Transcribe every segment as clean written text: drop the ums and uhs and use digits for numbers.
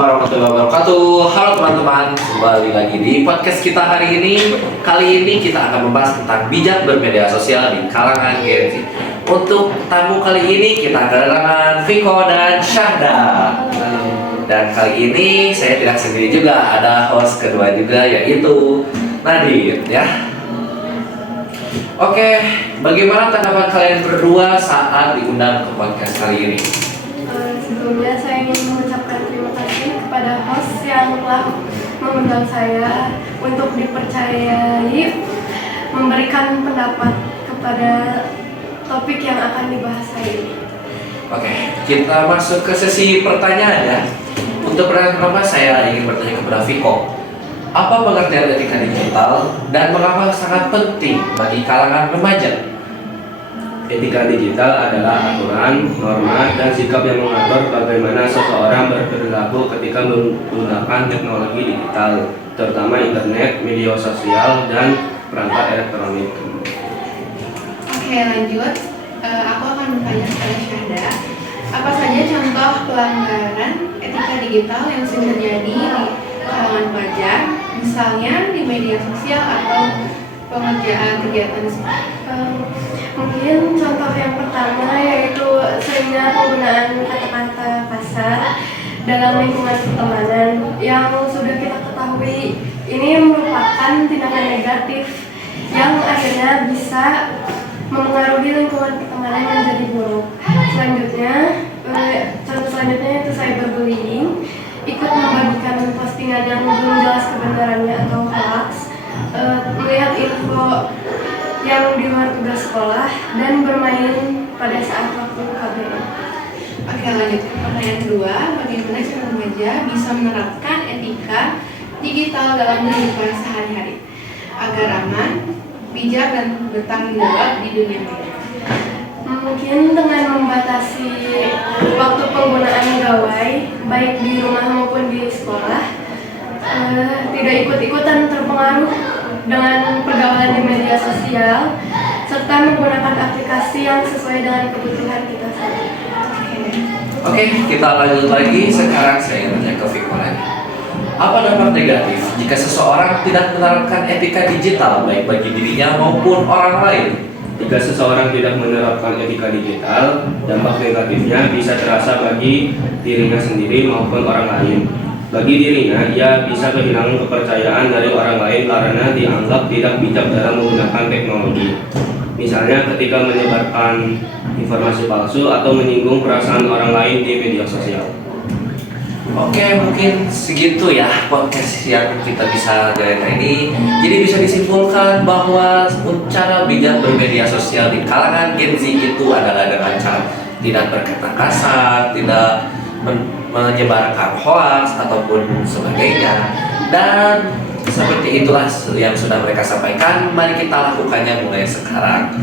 warahmatullahi wabarakatuh. Halo teman-teman, kembali lagi di podcast kita hari ini. Kali ini kita akan membahas tentang bijak bermedia sosial di kalangan Gen Z. Untuk tamu kali ini kita kedatangan Viko dan Syahda. Dan kali ini saya tidak sendiri juga, ada host kedua juga yaitu Nadine ya. Oke, bagaimana tanggapan kalian berdua saat diundang ke podcast kali ini? Sebelumnya saya ingin mengucapkan terima kasih kepada host yang telah mengundang saya untuk dipercayai memberikan pendapat kepada topik yang akan dibahas hari ini. Oke, kita masuk ke sesi pertanyaan ya. Untuk pertama saya ingin bertanya kepada Viko, apa pengertian etika digital dan mengapa sangat penting bagi kalangan remaja? Etika digital adalah aturan, norma, dan sikap yang mengatur bagaimana seseorang berperilaku ketika menggunakan teknologi digital, terutama internet, media sosial, dan perangkat elektronik. Oke, lanjut. Aku akan bertanya kepada Syahda, apa saja contoh pelanggaran etika digital yang sering terjadi di kalangan pelajar, misalnya di media sosial atau pengerjaan kegiatan Mungkin contoh yang pertama yaitu seringnya penggunaan kata-kata kasar dalam lingkungan pertemanan yang sudah kita ketahui ini merupakan tindakan negatif yang akhirnya bisa memengaruhi lingkungan pertemanan menjadi buruk. Selanjutnya, contoh selanjutnya yaitu cyberbullying, ikut membagikan postingan yang belum jelas kebenarannya atau hoax, melihat info yang di luar tugas sekolah, dan bermain pada saat waktu KBM. Oke, lanjut ke pertanyaan kedua. Bagaimana cara remaja bisa menerapkan etika digital dalam kehidupan sehari-hari agar aman, bijak, dan bertanggung jawab di dunia maya? Mungkin dengan membatasi waktu penggunaan gawai, baik di rumah maupun di sekolah, tidak ikut-ikutan terpengaruh dengan pergaulan di media sosial, serta menggunakan aplikasi yang sesuai dengan kebutuhan kita saja. Oke, kita lanjut lagi. Sekarang saya ingin tanya ke Viko lagi. Apa dampak negatif jika seseorang tidak menerapkan etika digital baik bagi dirinya maupun orang lain? Jika seseorang tidak menerapkan etika digital, dampak negatifnya bisa terasa bagi dirinya sendiri maupun orang lain. Bagi dirinya, ia bisa kehilangan kepercayaan dari orang lain karena dianggap tidak bijak dalam menggunakan teknologi. Misalnya ketika menyebarkan informasi palsu atau menyinggung perasaan orang lain di media sosial. Oke, mungkin segitu ya podcast yang kita bisa jalankan ini. Jadi bisa disimpulkan bahwa cara bijak bermedia sosial di kalangan Gen Z itu adalah dengan cara tidak berkata kasar, tidak menyebarkan hoax ataupun sebagainya. Dan seperti itulah yang sudah mereka sampaikan. Mari kita lakukannya mulai sekarang.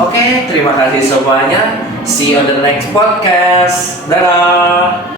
Oke, terima kasih semuanya. See you on the next podcast. Dadah.